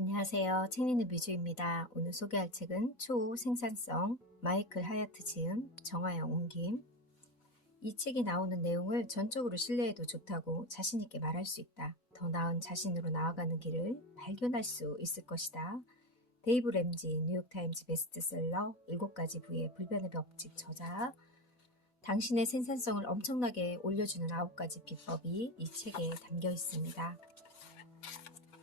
안녕하세요. 책 읽는 뮤즈입니다. 오늘 소개할 책은 초생산성, 마이클 하야트 지음, 정하영 옮김. 이 책이 나오는 내용을 전적으로 신뢰해도 좋다고 자신있게 말할 수 있다. 더 나은 자신으로 나아가는 길을 발견할 수 있을 것이다. 데이브 램지, 뉴욕타임즈 베스트셀러, 7가지 부의 불변의 법칙 저자. 당신의 생산성을 엄청나게 올려주는 9가지 비법이 이 책에 담겨 있습니다.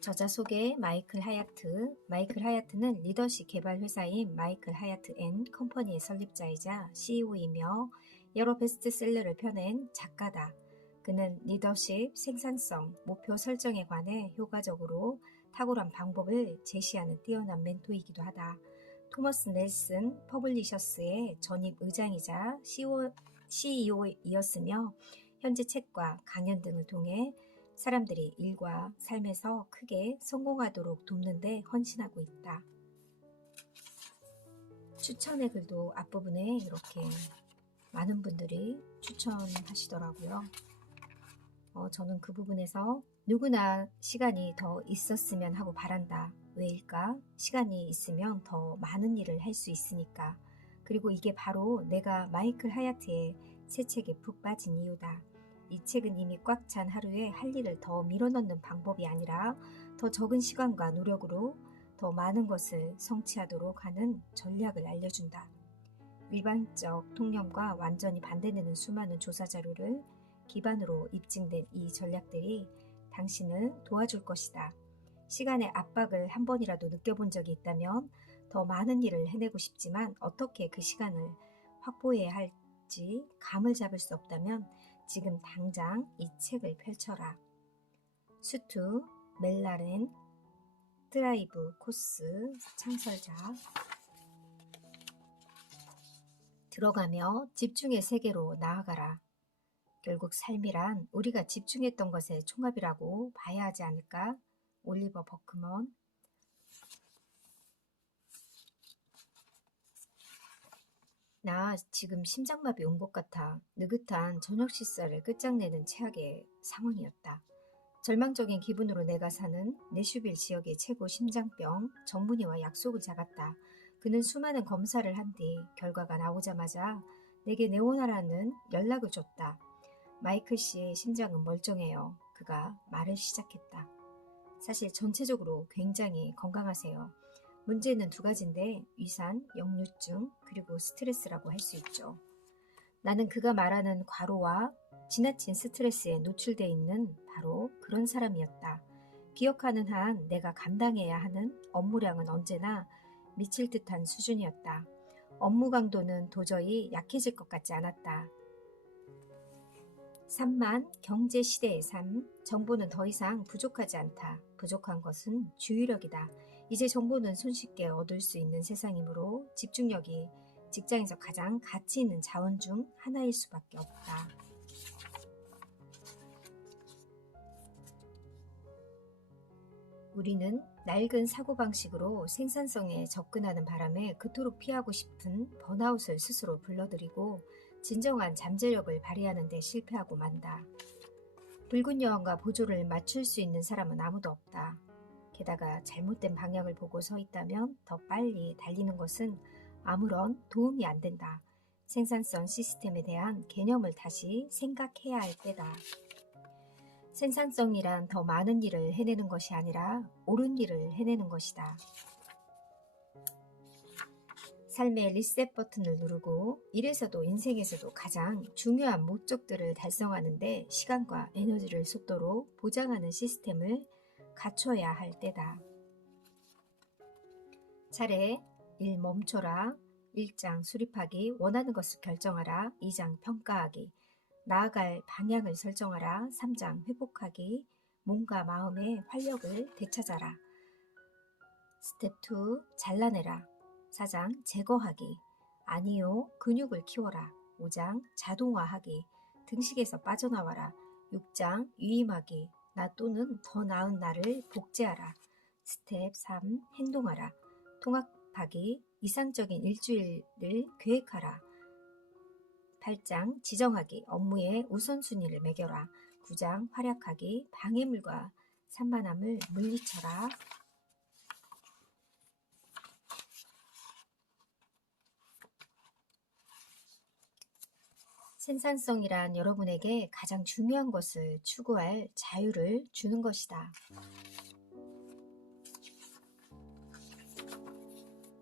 저자 소개 마이클 하야트. 마이클 하야트는 리더십 개발 회사인 마이클 하야트 앤 컴퍼니의 설립자이자 CEO이며 여러 베스트셀러를 펴낸 작가다. 그는 리더십, 생산성, 목표 설정에 관해 효과적으로 탁월한 방법을 제시하는 뛰어난 멘토이기도 하다. 토머스 넬슨 퍼블리셔스의 전임 의장이자 CEO이었으며 현재 책과 강연 등을 통해 사람들이 일과 삶에서 크게 성공하도록 돕는 데 헌신하고 있다. 추천의 글도 앞부분에 이렇게 많은 분들이 추천하시더라고요. 저는 그 부분에서 누구나 시간이 더 있었으면 하고 바란다. 왜일까? 시간이 있으면 더 많은 일을 할 수 있으니까. 그리고 이게 바로 내가 마이클 하야트의 새 책에 푹 빠진 이유다. 이 책은 이미 꽉 찬 하루에 할 일을 더 밀어넣는 방법이 아니라 더 적은 시간과 노력으로 더 많은 것을 성취하도록 하는 전략을 알려준다. 일반적 통념과 완전히 반대되는 수많은 조사 자료를 기반으로 입증된 이 전략들이 당신을 도와줄 것이다. 시간의 압박을 한 번이라도 느껴본 적이 있다면 더 많은 일을 해내고 싶지만 어떻게 그 시간을 확보해야 할지 감을 잡을 수 없다면 지금 당장 이 책을 펼쳐라. 수투, 멜라렌, 드라이브 코스 창설자. 들어가며 집중의 세계로 나아가라. 결국 삶이란 우리가 집중했던 것의 총합이라고 봐야 하지 않을까? 올리버 버크먼. 나 지금 심장마비 온 것 같아. 느긋한 저녁 식사를 끝장내는 최악의 상황이었다. 절망적인 기분으로 내가 사는 내슈빌 지역의 최고 심장병 전문의와 약속을 잡았다. 그는 수많은 검사를 한 뒤 결과가 나오자마자 내게 내원하라는 연락을 줬다. 마이클 씨의 심장은 멀쩡해요. 그가 말을 시작했다. 사실 전체적으로 굉장히 건강하세요. 문제는 2가지인데 위산, 역류증, 그리고 스트레스라고 할 수 있죠. 나는 그가 말하는 과로와 지나친 스트레스에 노출돼 있는 바로 그런 사람이었다. 기억하는 한 내가 감당해야 하는 업무량은 언제나 미칠 듯한 수준이었다. 업무 강도는 도저히 약해질 것 같지 않았다. 삶만 경제 시대의 삶, 정보는 더 이상 부족하지 않다. 부족한 것은 주의력이다. 이제 정보는 손쉽게 얻을 수 있는 세상이므로 집중력이 직장에서 가장 가치 있는 자원 중 하나일 수밖에 없다. 우리는 낡은 사고방식으로 생산성에 접근하는 바람에 그토록 피하고 싶은 번아웃을 스스로 불러들이고 진정한 잠재력을 발휘하는 데 실패하고 만다. 붉은 여왕과 보조를 맞출 수 있는 사람은 아무도 없다. 게다가 잘못된 방향을 보고 서 있다면 더 빨리 달리는 것은 아무런 도움이 안 된다. 생산성 시스템에 대한 개념을 다시 생각해야 할 때다. 생산성이란 더 많은 일을 해내는 것이 아니라 옳은 일을 해내는 것이다. 삶의 리셋 버튼을 누르고 일에서도 인생에서도 가장 중요한 목적들을 달성하는데 시간과 에너지를 속도로 보장하는 시스템을 갖춰야 할 때다. 차례 1. 멈춰라. 1장 수립하기. 원하는 것을 결정하라. 2장 평가하기. 나아갈 방향을 설정하라. 3장 회복하기. 몸과 마음의 활력을 되찾아라. 스텝 2. 잘라내라. 4장 제거하기. 아니요. 근육을 키워라. 5장 자동화하기. 등식에서 빠져나와라. 6장 유임하기. 나 또는 더 나은 나를 복제하라. 스텝 3. 행동하라. 통합하기. 이상적인 일주일을 계획하라. 8장 지정하기. 업무의 우선순위를 매겨라. 9장 활약하기. 방해물과 산만함을 물리쳐라. 생산성이란 여러분에게 가장 중요한 것을 추구할 자유를 주는 것이다.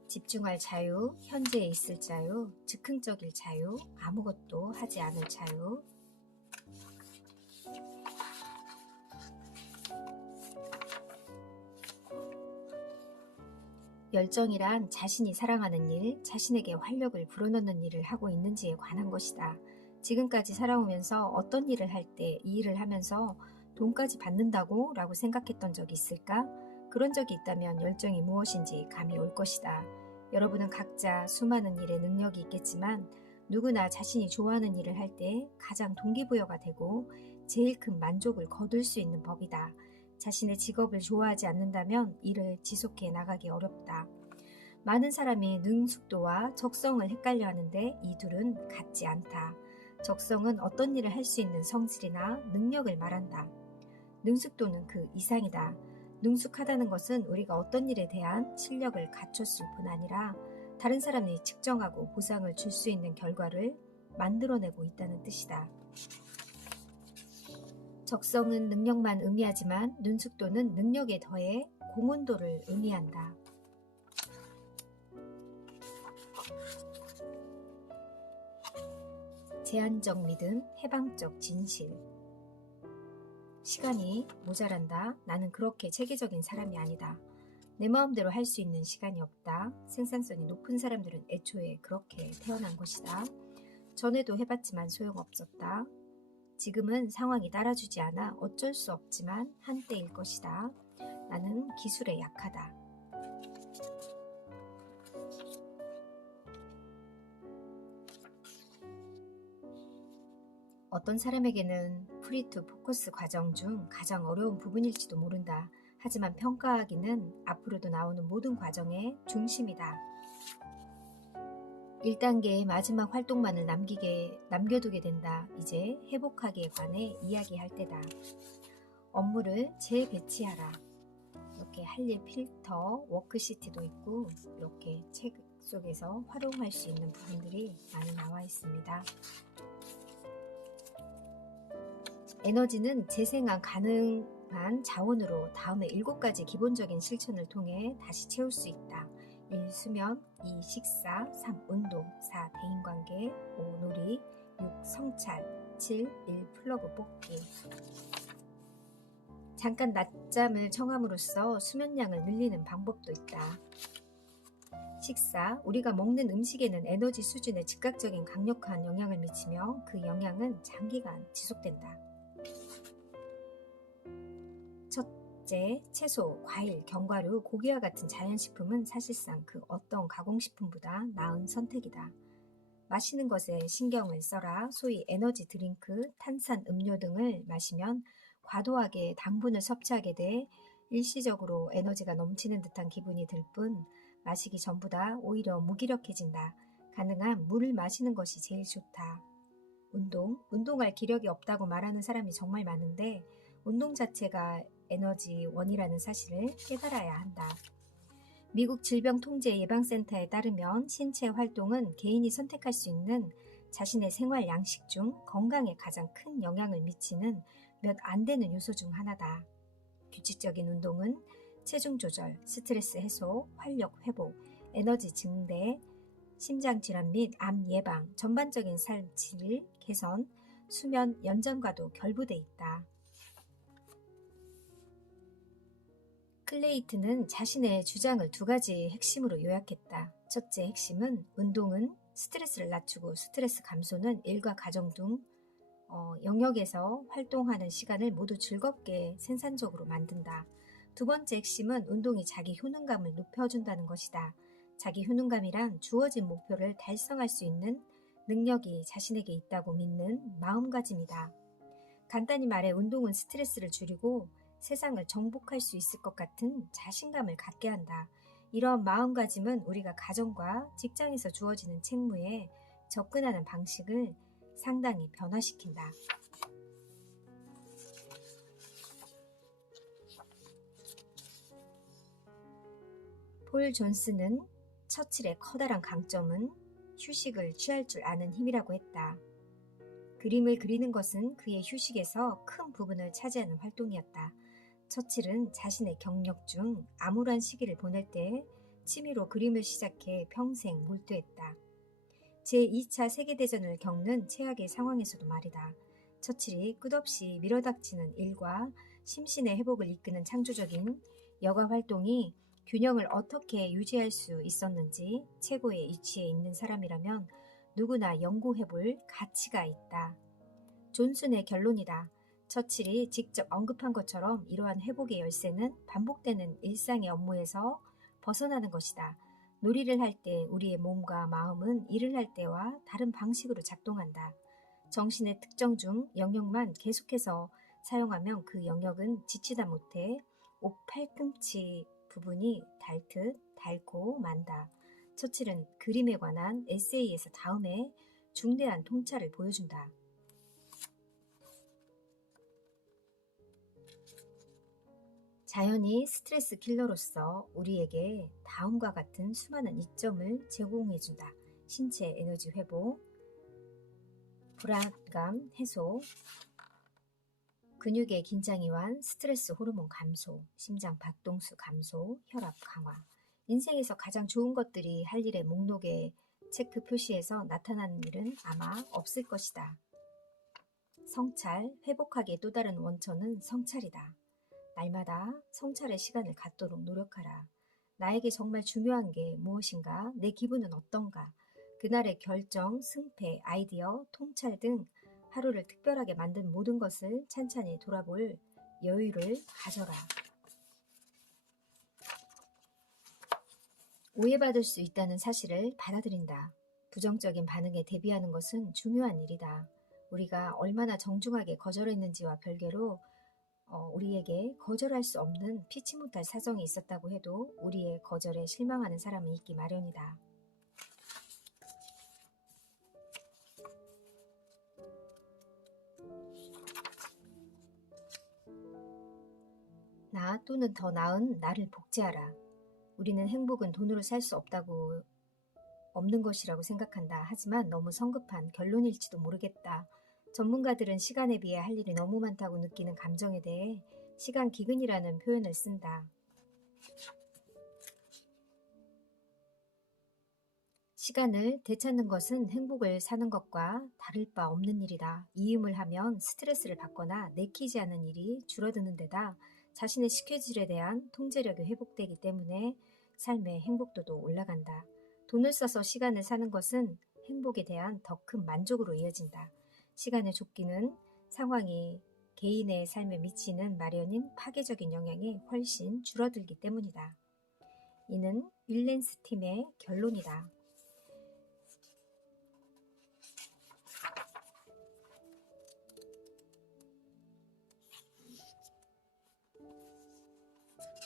집중할 자유, 현재에 있을 자유, 즉흥적일 자유, 아무것도 하지 않을 자유. 열정이란 자신이 사랑하는 일, 자신에게 활력을 불어넣는 일을 하고 있는지에 관한 것이다. 지금까지 살아오면서 어떤 일을 할 때 이 일을 하면서 돈까지 받는다고? 라고 생각했던 적이 있을까? 그런 적이 있다면 열정이 무엇인지 감이 올 것이다. 여러분은 각자 수많은 일에 능력이 있겠지만 누구나 자신이 좋아하는 일을 할 때 가장 동기부여가 되고 제일 큰 만족을 거둘 수 있는 법이다. 자신의 직업을 좋아하지 않는다면 일을 지속해 나가기 어렵다. 많은 사람이 능숙도와 적성을 헷갈려 하는데 이 둘은 같지 않다. 적성은 어떤 일을 할 수 있는 성질이나 능력을 말한다. 능숙도는 그 이상이다. 능숙하다는 것은 우리가 어떤 일에 대한 실력을 갖췄을 뿐 아니라 다른 사람이 측정하고 보상을 줄 수 있는 결과를 만들어내고 있다는 뜻이다. 적성은 능력만 의미하지만 능숙도는 능력에 더해 공헌도를 의미한다. 제한적 믿음, 해방적 진실. 시간이 모자란다. 나는 그렇게 체계적인 사람이 아니다. 내 마음대로 할 수 있는 시간이 없다. 생산성이 높은 사람들은 애초에 그렇게 태어난 것이다. 전에도 해봤지만 소용없었다. 지금은 상황이 따라주지 않아 어쩔 수 없지만 한때일 것이다. 나는 기술에 약하다. 어떤 사람에게는 프리 투 포커스 과정 중 가장 어려운 부분일지도 모른다. 하지만 평가하기는 앞으로도 나오는 모든 과정의 중심이다. 1단계의 마지막 활동만을 남겨두게 된다. 이제 회복하기에 관해 이야기할 때다. 업무를 재배치하라. 이렇게 할 일 필터, 워크시트도 있고 이렇게 책 속에서 활용할 수 있는 부분들이 많이 나와 있습니다. 에너지는 재생산 가능한 자원으로 다음의 7가지 기본적인 실천을 통해 다시 채울 수 있다. 1. 수면, 2. 식사, 3. 운동, 4. 대인관계, 5. 놀이, 6. 성찰, 7. 일 플러그 뽑기. 잠깐 낮잠을 청함으로써 수면량을 늘리는 방법도 있다. 식사, 우리가 먹는 음식에는 에너지 수준에 즉각적인 강력한 영향을 미치며 그 영향은 장기간 지속된다. 첫째, 채소, 과일, 견과류, 고기와 같은 자연식품은 사실상 그 어떤 가공식품보다 나은 선택이다. 마시는 것에 신경을 써라. 소위 에너지 드링크, 탄산 음료 등을 마시면 과도하게 당분을 섭취하게 돼 일시적으로 에너지가 넘치는 듯한 기분이 들 뿐 마시기 전보다 오히려 무기력해진다. 가능한 물을 마시는 것이 제일 좋다. 운동할 기력이 없다고 말하는 사람이 정말 많은데 운동 자체가 에너지원이라는 사실을 깨달아야 한다. 미국 질병통제예방센터에 따르면 신체 활동은 개인이 선택할 수 있는 자신의 생활 양식 중 건강에 가장 큰 영향을 미치는 몇 안 되는 요소 중 하나다. 규칙적인 운동은 체중 조절, 스트레스 해소, 활력 회복, 에너지 증대, 심장질환 및 암 예방, 전반적인 삶 질 개선, 수면 연장과도 결부돼 있다. 클레이트는 자신의 주장을 2가지 핵심으로 요약했다. 첫째 핵심은 운동은 스트레스를 낮추고 스트레스 감소는 일과 가정 등 영역에서 활동하는 시간을 모두 즐겁게 생산적으로 만든다. 2번째 핵심은 운동이 자기 효능감을 높여준다는 것이다. 자기 효능감이란 주어진 목표를 달성할 수 있는 능력이 자신에게 있다고 믿는 마음가짐이다. 간단히 말해 운동은 스트레스를 줄이고 세상을 정복할 수 있을 것 같은 자신감을 갖게 한다. 이런 마음가짐은 우리가 가정과 직장에서 주어지는 책무에 접근하는 방식을 상당히 변화시킨다. 폴 존스는 처칠의 커다란 강점은 휴식을 취할 줄 아는 힘이라고 했다. 그림을 그리는 것은 그의 휴식에서 큰 부분을 차지하는 활동이었다. 처칠은 자신의 경력 중 암울한 시기를 보낼 때 취미로 그림을 시작해 평생 몰두했다. 제2차 세계대전을 겪는 최악의 상황에서도 말이다. 처칠이 끝없이 밀어닥치는 일과 심신의 회복을 이끄는 창조적인 여가 활동이 균형을 어떻게 유지할 수 있었는지 최고의 위치에 있는 사람이라면 누구나 연구해볼 가치가 있다. 존슨의 결론이다. 처칠이 직접 언급한 것처럼 이러한 회복의 열쇠는 반복되는 일상의 업무에서 벗어나는 것이다. 놀이를 할 때 우리의 몸과 마음은 일을 할 때와 다른 방식으로 작동한다. 정신의 특정 중 영역만 계속해서 사용하면 그 영역은 지치다 못해 옷 팔꿈치 부분이 닳듯 닳고 만다. 처칠은 그림에 관한 에세이에서 다음에 중대한 통찰을 보여준다. 자연이 스트레스 킬러로서 우리에게 다음과 같은 수많은 이점을 제공해준다. 신체 에너지 회복, 불안감 해소, 근육의 긴장 이완, 스트레스 호르몬 감소, 심장 박동수 감소, 혈압 강화. 인생에서 가장 좋은 것들이 할 일의 목록에 체크 표시에서 나타나는 일은 아마 없을 것이다. 성찰, 회복하기의 또 다른 원천은 성찰이다. 날마다 성찰의 시간을 갖도록 노력하라. 나에게 정말 중요한 게 무엇인가? 내 기분은 어떤가? 그날의 결정, 승패, 아이디어, 통찰 등 하루를 특별하게 만든 모든 것을 찬찬히 돌아볼 여유를 가져라. 오해받을 수 있다는 사실을 받아들인다. 부정적인 반응에 대비하는 것은 중요한 일이다. 우리가 얼마나 정중하게 거절했는지와 별개로 우리에게 거절할 수 없는 피치 못할 사정이 있었다고 해도 우리의 거절에 실망하는 사람은 있기 마련이다. 나 또는 더 나은 나를 복제하라. 우리는 행복은 돈으로 살 수 없는 것이라고 생각한다. 하지만 너무 성급한 결론일지도 모르겠다. 전문가들은 시간에 비해 할 일이 너무 많다고 느끼는 감정에 대해 시간 기근이라는 표현을 쓴다. 시간을 되찾는 것은 행복을 사는 것과 다를 바 없는 일이다. 이음을 하면 스트레스를 받거나 내키지 않은 일이 줄어드는 데다 자신의 스케줄에 대한 통제력이 회복되기 때문에 삶의 행복도도 올라간다. 돈을 써서 시간을 사는 것은 행복에 대한 더 큰 만족으로 이어진다. 시간의 쫓기는 상황이 개인의 삶에 미치는 마련인 파괴적인 영향이 훨씬 줄어들기 때문이다. 이는 윌렌스 팀의 결론이다.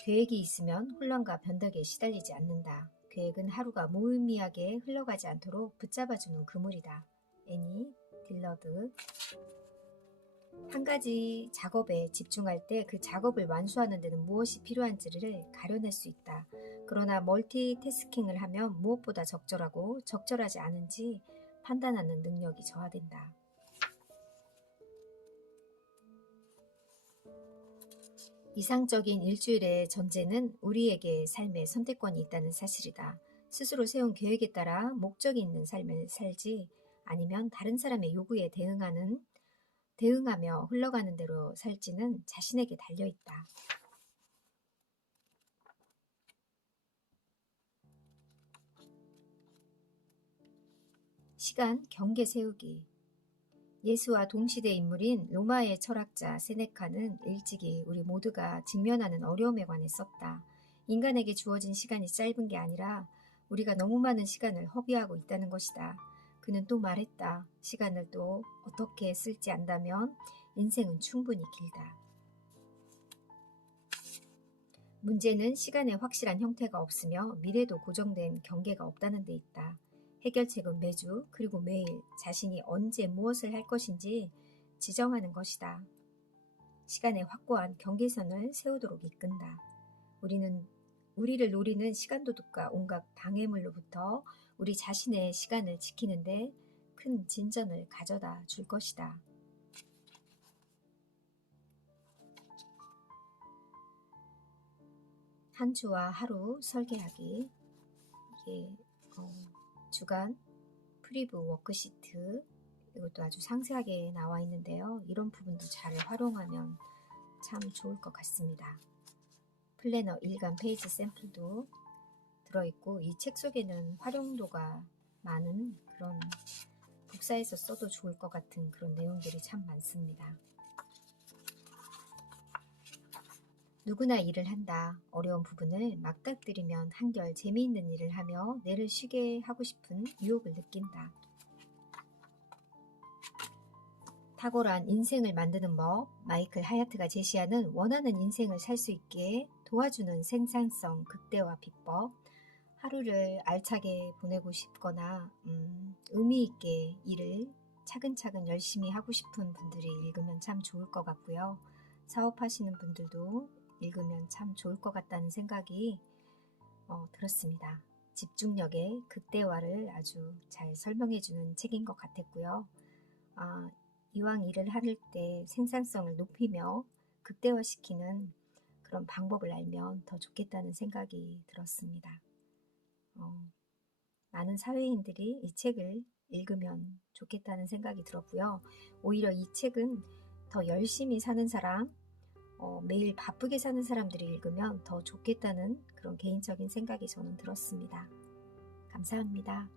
계획이 있으면 혼란과 변덕에 시달리지 않는다. 계획은 하루가 무의미하게 흘러가지 않도록 붙잡아주는 그물이다. 애니 딜러드. 한 가지 작업에 집중할 때 그 작업을 완수하는 데는 무엇이 필요한지를 가려낼 수 있다. 그러나 멀티태스킹을 하면 무엇보다 적절하고 적절하지 않은지 판단하는 능력이 저하된다. 이상적인 일주일의 전제는 우리에게 삶의 선택권이 있다는 사실이다. 스스로 세운 계획에 따라 목적이 있는 삶을 살지 아니면 다른 사람의 요구에 대응하며 흘러가는 대로 살지는 자신에게 달려있다. 시간 경계 세우기. 예수와 동시대 인물인 로마의 철학자 세네카는 일찍이 우리 모두가 직면하는 어려움에 관해 썼다. 인간에게 주어진 시간이 짧은 게 아니라 우리가 너무 많은 시간을 허비하고 있다는 것이다. 그는 또 말했다. 시간을 또 어떻게 쓸지 안다면 인생은 충분히 길다. 문제는 시간의 확실한 형태가 없으며 미래도 고정된 경계가 없다는 데 있다. 해결책은 매주 그리고 매일 자신이 언제 무엇을 할 것인지 지정하는 것이다. 시간의 확고한 경계선을 세우도록 이끈다. 우리를 노리는 시간도둑과 온갖 방해물로부터 우리 자신의 시간을 지키는데 큰 진전을 가져다 줄 것이다. 한 주와 하루 설계하기, 이게 주간 프리뷰 워크시트, 이것도 아주 상세하게 나와 있는데요. 이런 부분도 잘 활용하면 참 좋을 것 같습니다. 플래너 일간 페이지 샘플도 들어있고, 이 책 속에는 활용도가 많은 그런 복사해서 써도 좋을 것 같은 그런 내용들이 참 많습니다. 누구나 일을 한다. 어려운 부분을 맞닥뜨리면 한결 재미있는 일을 하며 뇌를 쉬게 하고 싶은 유혹을 느낀다. 탁월한 인생을 만드는 법, 마이클 하야트가 제시하는 원하는 인생을 살 수 있게 도와주는 생산성 극대화 비법. 하루를 알차게 보내고 싶거나 의미 있게 일을 차근차근 열심히 하고 싶은 분들이 읽으면 참 좋을 것 같고요. 사업하시는 분들도 읽으면 참 좋을 것 같다는 생각이 들었습니다. 집중력의 극대화를 아주 잘 설명해주는 책인 것 같았고요. 이왕 일을 할 때 생산성을 높이며 극대화시키는 그런 방법을 알면 더 좋겠다는 생각이 들었습니다. 많은 사회인들이 이 책을 읽으면 좋겠다는 생각이 들었고요. 오히려 이 책은 더 열심히 사는 사람, 매일 바쁘게 사는 사람들이 읽으면 더 좋겠다는 그런 개인적인 생각이 저는 들었습니다. 감사합니다.